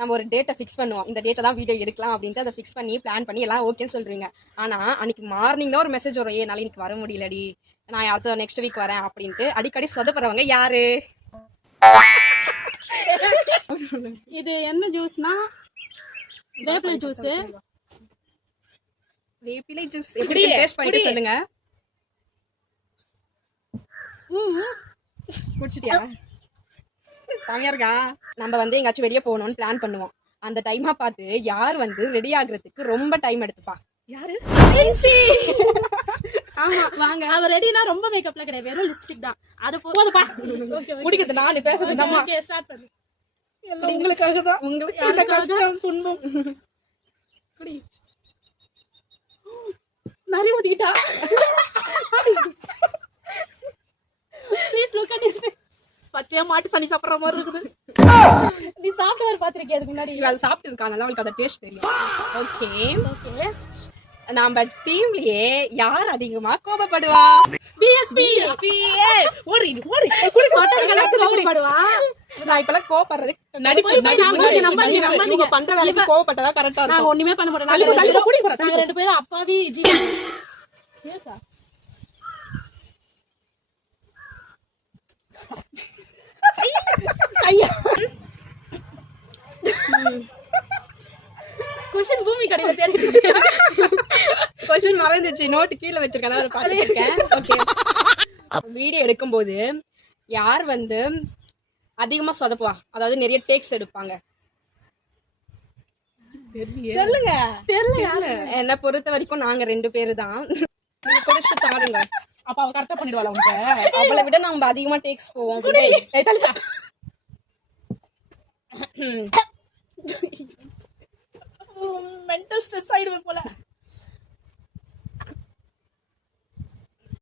நம்ம ஒரு டேட்டை ஃபிக்ஸ் பண்ணுவோம், இந்த டேட்டை தான் வீடியோ எடுக்கலாம் அப்படின்ட்டு அதை ஃபிக்ஸ் பண்ணி பிளான் பண்ணி எல்லாம் ஓகேன்னு சொல்றீங்க. ஆனா அன்னைக்கு மார்னிங் தான் ஒரு மெசேஜ் வரும், நாளைக்கு வர முடியலடி, நான் அடுத்த நெக்ஸ்ட் வீக் வரேன் அப்படின்ட்டு அடிக்கடி சொதப்படுறவங்க யாரு? இது என்ன ஜூஸ்னா வேப்பிலை ஜூஸ். வேப்பிலை ஜூஸ் எப்படி டேஸ்ட் பண்ணிட்டு சொல்லுங்க. குடிச்சிட்டியா? செமையா இருக்கா? நம்ம வந்து எங்காச்சும் வெளியே போகணும்னு பிளான் பண்ணுவோம். அந்த டைமா பார்த்து யார் வந்து ரெடி ஆகுறதுக்கு ரொம்ப டைம் எடுத்துப்பா? யாரு? ஆமா வாங்க. அவ ரெடினா ரொம்ப மேக்கப்ல கிடையாது, வெறும் லிப்ஸ்டிக் தான். அது போதுப்பா. குடிக்கிறது நாலு பேசுறது நம்ம. ஓகே ஸ்டார்ட் பண்ணு. எல்லாம் உங்களுக்காக தான். உங்களுக்கு அந்த கஷ்டம் துன்பம். குடி. நிறைய ஊத்திட்டா. Please look at this. பச்சையா மாட்டு சனி சாப்பிடுற மாதிரி இருக்குது. நீ சாப்பிட்டு வர பாத்திருக்கே அதுக்கு முன்னாடி? இல்ல அது சாப்பிட்டு இருக்காங்க, அவளுக்கு அந்த டேஸ்ட் தெரியும். Okay okay. நம்ம டீம்லயே யார் அதிகமா கோபப்படுவா? பிஎஸ்பி. ஓடி ஓடி குடி மாட்டங்கள கோபப்படுவா. நான் இப்பலாம் கோபப்படுறது நடிச்சு நம்ம பண்ற வேலைக்கு கோபப்பட்டதா கரெக்டா இருக்கும். நாங்க ஒண்ணுமே பண்ண மாட்டோம். நாங்க ரெண்டு பேரும் அப்பாவி ஜீவன். சேசா ஐயா क्वेश्चन பூமி கடையில தேடிட்டு இருக்கேன். क्वेश्चन மறந்துச்சு, நோட் கீழ வச்சிருக்கேன், அத பாத்துட்டு இருக்கேன். ஓகே. வீடியோ எடுக்கும்போது யார் வந்து அதிகமா சொதப்புவா, அதாவது நிறைய டேக்ஸ் எடுப்பாங்க? சொல்லுங்க. தெரியல. என்ன பொறுத்த வரைக்கும் நாங்க ரெண்டு பேரு தான். நீங்க புடிச்சு பாருங்க. அப்ப அவ கரெக்ட்டா பண்ணிடுவாளா உனக்கு? அவளை விட நம்ம அதிகமா டேக்ஸ் போவோம். ஏய் தள்ளுடா. மென்டல் ஸ்ட்ரெஸ் ஆயிடுவேன் போல.